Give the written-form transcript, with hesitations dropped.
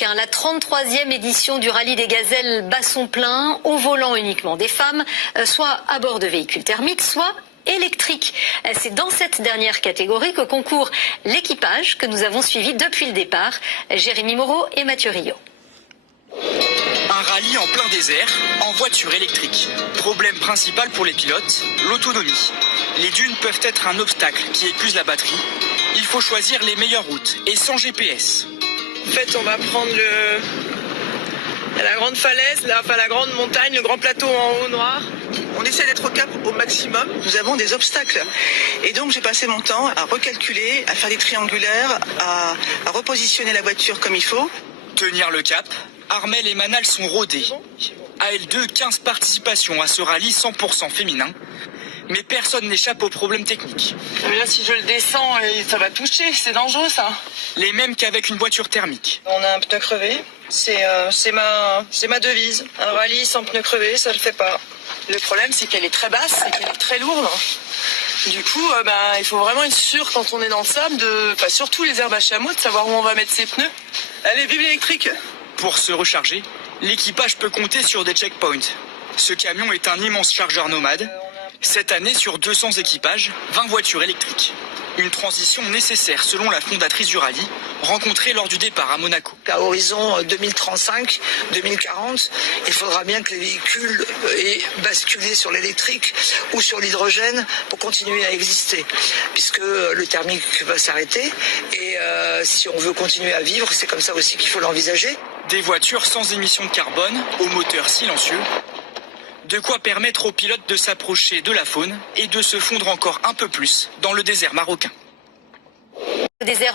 marocain, la 33e édition du rallye des gazelles bat son plein, au volant uniquement des femmes, soit à bord de véhicules thermiques, soit électriques. C'est dans cette dernière catégorie que concourt l'équipage que nous avons suivi depuis le départ, Jérémy Moreau et Mathieu Rio. Un rallye en plein désert, en voiture électrique. Problème principal pour les pilotes, l'autonomie. Les dunes peuvent être un obstacle qui épuise la batterie. Il faut choisir les meilleures routes et sans GPS. En fait, on va prendre la grande falaise, la grande montagne, le grand plateau en haut noir. On essaie d'être au cap au maximum. Nous avons des obstacles. Et donc, j'ai passé mon temps à recalculer, à faire des triangulaires, à repositionner la voiture comme il faut. Tenir le cap, Armel et Manal sont rodés. AL2, 15 participations à ce rallye 100% féminin. Mais personne n'échappe aux problèmes techniques. Mais là, si je le descends, ça va toucher, c'est dangereux ça. Les mêmes qu'avec une voiture thermique. On a un pneu crevé, c'est ma devise. Un rallye sans pneu crevé, ça le fait pas. Le problème, c'est qu'elle est très basse et qu'elle est très lourde. Du coup, il faut vraiment être sûr quand on est dans le sable, surtout les herbes à chameau, de savoir où on va mettre ses pneus. Allez, vive l'électrique! Pour se recharger, l'équipage peut compter sur des checkpoints. Ce camion est un immense chargeur nomade. Cette année, sur 200 équipages, 20 voitures électriques. Une transition nécessaire selon la fondatrice du rallye, rencontrée lors du départ à Monaco. À horizon 2035-2040, il faudra bien que les véhicules aient basculé sur l'électrique ou sur l'hydrogène pour continuer à exister, puisque le thermique va s'arrêter et si on veut continuer à vivre, c'est comme ça aussi qu'il faut l'envisager. Des voitures sans émissions de carbone, aux moteurs silencieux. De quoi permettre aux pilotes de s'approcher de la faune et de se fondre encore un peu plus dans le désert marocain. Le désert